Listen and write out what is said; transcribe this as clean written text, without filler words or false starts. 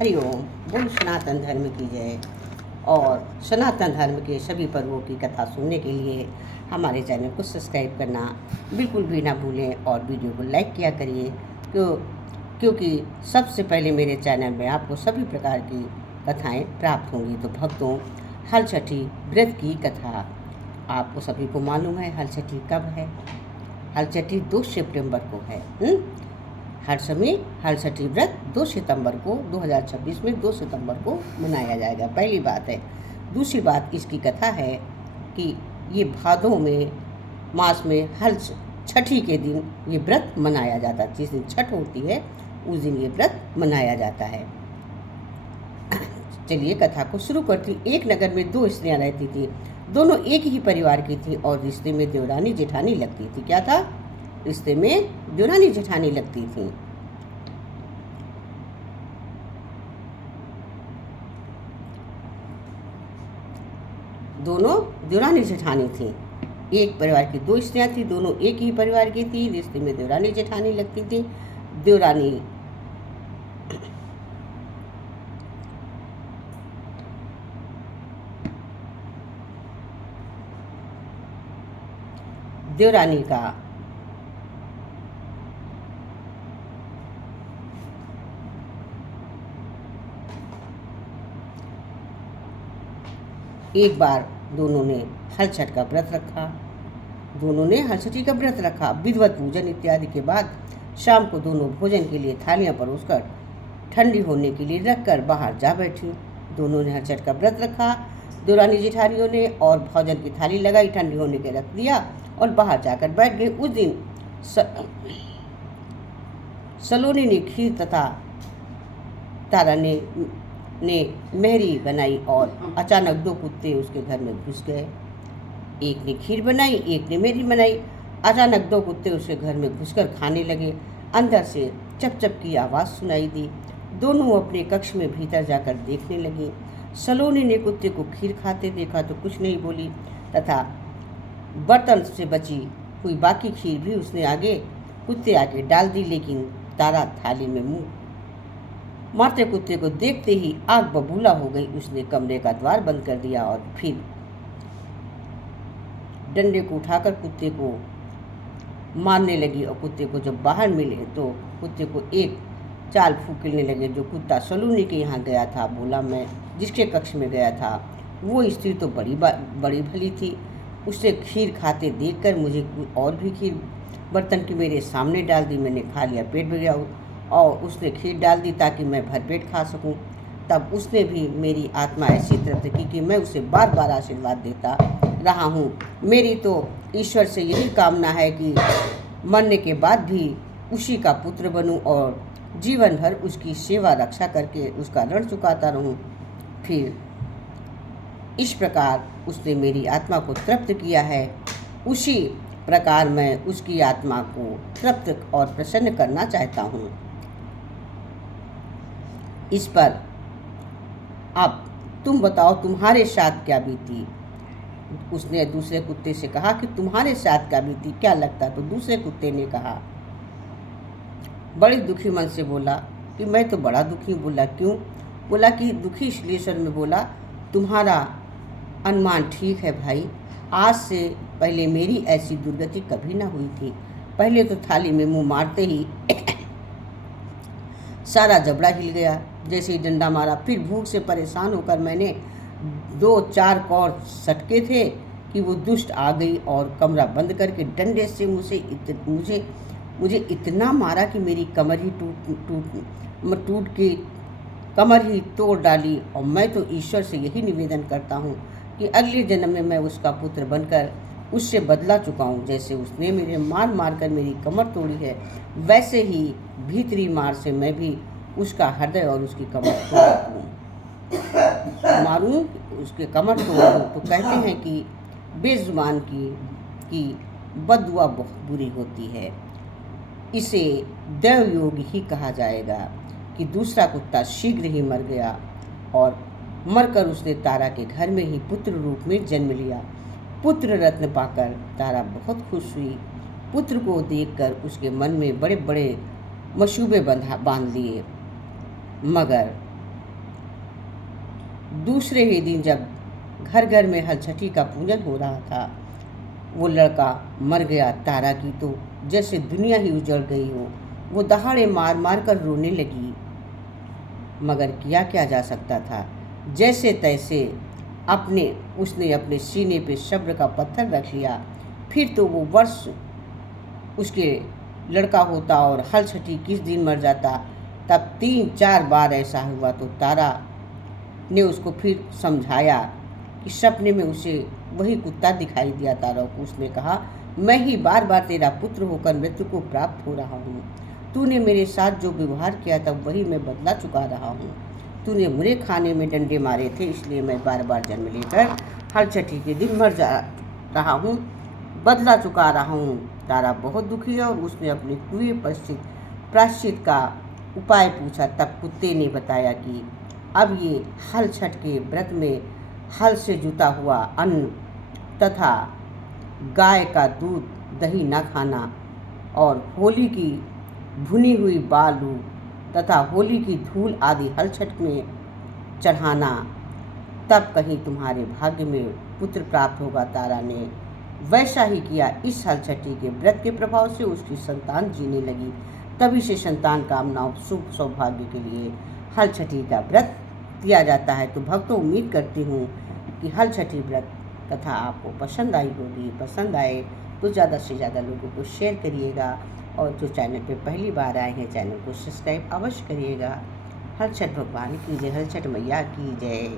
हरिओम। बोल सनातन धर्म की जय। और सनातन धर्म के सभी पर्वों की कथा सुनने के लिए हमारे चैनल को सब्सक्राइब करना बिल्कुल भी ना भूलें और वीडियो को लाइक किया करिए क्योंकि सबसे पहले मेरे चैनल में आपको सभी प्रकार की कथाएं प्राप्त होंगी। तो भक्तों, हलछठी व्रत की कथा आपको सभी को मालूम है। हलछठी कब है? हलछठी 2 सितंबर को है। हर समय हलछठी व्रत 2 सितंबर को 2026 में 2 सितंबर को मनाया जाएगा। पहली बात है। दूसरी बात इसकी कथा है कि ये भादों में मास में हलछठी के दिन ये व्रत मनाया जाता है। जिस दिन छठ होती है उस दिन ये व्रत मनाया जाता है। चलिए कथा को शुरू करती। एक नगर में 2 स्त्रियां रहती थी। दोनों एक ही परिवार की थी और रिश्ते में देवरानी जेठानी लगती थी। क्या था? रिश्ते में देवरानी जेठानी लगती थी। दोनों देवरानी जेठानी थी। एक परिवार की 2 स्त्रियां थी, दोनों एक ही परिवार की थी, रिश्ते में देवरानी जेठानी लगती थी। देवरानी का एक बार दोनों ने हलछठ का व्रत रखा। दोनों ने हलछठी का व्रत रखा। विधिवत पूजन इत्यादि के बाद शाम को दोनों भोजन के लिए थालियां परोसकर ठंडी होने के लिए रखकर बाहर जा बैठी। दोनों ने हलछठ का व्रत रखा। देवरानी जेठानियों ने और भोजन की थाली लगाई, ठंडी होने के रख दिया और बाहर जाकर बैठ गए। उस दिन सलोनी ने खीर तथा तारा ने मेहरी बनाई और अचानक 2 कुत्ते उसके घर में घुस गए। एक ने खीर बनाई, एक ने मेहरी बनाई। अचानक 2 कुत्ते उसके घर में घुसकर खाने लगे। अंदर से चप चप की आवाज़ सुनाई दी। दोनों अपने कक्ष में भीतर जाकर देखने लगी। सलोनी ने कुत्ते को खीर खाते देखा तो कुछ नहीं बोली तथा बर्तन से बची हुई बाकी खीर भी उसने कुत्ते आगे डाल दी। लेकिन तारा थाली में मुंह मारते कुत्ते को देखते ही आग बबूला हो गई। उसने कमरे का द्वार बंद कर दिया और फिर डंडे को उठाकर कुत्ते को मारने लगी। और कुत्ते को जब बाहर मिले तो कुत्ते को एक चाल फूकने लगे। जो कुत्ता सलोनी के यहाँ गया था, बोला मैं जिसके कक्ष में गया था वो स्त्री तो बड़ी भली थी। उससे खीर खाते देखकर मुझे और भी खीर बर्तन की मेरे सामने डाल दी। मैंने खा लिया, पेट भर गया और उसने खीर डाल दी ताकि मैं भरपेट खा सकूं। तब उसने भी मेरी आत्मा ऐसी तृप्त की कि मैं उसे बार बार आशीर्वाद देता रहा हूँ। मेरी तो ईश्वर से यही कामना है कि मरने के बाद भी उसी का पुत्र बनूं और जीवन भर उसकी सेवा रक्षा करके उसका ऋण चुकाता रहूं। फिर इस प्रकार उसने मेरी आत्मा को तृप्त किया है, उसी प्रकार मैं उसकी आत्मा को तृप्त और प्रसन्न करना चाहता हूँ। इस पर अब तुम बताओ तुम्हारे साथ क्या बीती। उसने दूसरे कुत्ते से कहा कि तुम्हारे साथ क्या बीती, क्या लगता। तो दूसरे कुत्ते ने कहा, बड़े दुखी मन से बोला कि मैं तो बड़ा दुखी। बोला क्यों? बोला कि दुखी इसलिए सर में बोला तुम्हारा अनुमान ठीक है भाई। आज से पहले मेरी ऐसी दुर्गति कभी ना हुई थी। पहले तो थाली में मुंह मारते ही सारा जबड़ा हिल गया जैसे ही डंडा मारा। फिर भूख से परेशान होकर मैंने 2-4 कौर सटके थे कि वो दुष्ट आ गई और कमरा बंद करके डंडे से मुझे इतना मारा कि मेरी कमर ही टूट के कमर ही तोड़ डाली। और मैं तो ईश्वर से यही निवेदन करता हूँ कि अगले जन्म में मैं उसका पुत्र बनकर उससे बदला चुकाऊँ। जैसे उसने मेरे मार कर मेरी कमर तोड़ी है, वैसे ही भीतरी मार से मैं भी उसका हृदय और उसकी कमर मारूं, उसके कमर तोड़ूं। तो कहते हैं कि बेजुबान की बददुआ बहुत बुरी होती है। इसे दैव योग ही कहा जाएगा। कि दूसरा कुत्ता शीघ्र ही मर गया और मरकर उसने तारा के घर में ही पुत्र रूप में जन्म लिया। पुत्र रत्न पाकर तारा बहुत खुश हुई। पुत्र को देखकर उसके मन में बड़े बड़े मशूबे बांध लिए, मगर दूसरे ही दिन जब घर घर में हलछठी का पूजन हो रहा था, वो लड़का मर गया। तारा की तो जैसे दुनिया ही उजड़ गई हो। वो दहाड़े मार मार कर रोने लगी, मगर किया क्या जा सकता था। जैसे तैसे उसने अपने सीने पे सब्र का पत्थर रख लिया। फिर तो वो वर्ष उसके लड़का होता और हलछठी किस दिन मर जाता। तब 3-4 बार ऐसा हुआ तो तारा ने उसको फिर समझाया कि सपने में उसे वही कुत्ता दिखाई दिया। तारा को उसने कहा, मैं ही बार बार तेरा पुत्र होकर मृत्यु को प्राप्त हो रहा हूँ। तूने मेरे साथ जो व्यवहार किया था वही मैं बदला चुका रहा हूँ। तूने मुझे खाने में डंडे मारे थे, इसलिए मैं बार बार जन्म लेकर हलछठी के दिन मर जा रहा हूँ, बदला चुका रहा हूँ। तारा बहुत दुखी है और उसने अपने हुए प्रायश्चित का उपाय पूछा। तब कुत्ते ने बताया कि अब ये हलछठ के व्रत में हल से जुता हुआ अन्न तथा गाय का दूध दही न खाना और होली की भुनी हुई बालू तथा होली की धूल आदि हलछठ में चढ़ाना, तब कहीं तुम्हारे भाग्य में पुत्र प्राप्त होगा। तारा ने वैसा ही किया। इस हलछठी के व्रत के प्रभाव से उसकी संतान जीने लगी। तभी से संतान कामनाओं शुभ सौभाग्य के लिए हलछठी का व्रत किया जाता है। तो भक्तों, उम्मीद करती हूँ कि हलछठी व्रत कथा आपको पसंद आई होगी। पसंद आए तो ज़्यादा से ज़्यादा लोगों को शेयर करिएगा और जो चैनल पे पहली बार आए हैं चैनल को सब्सक्राइब अवश्य करिएगा। हलछठ भगवान की जय, हलछठ मैया की जय।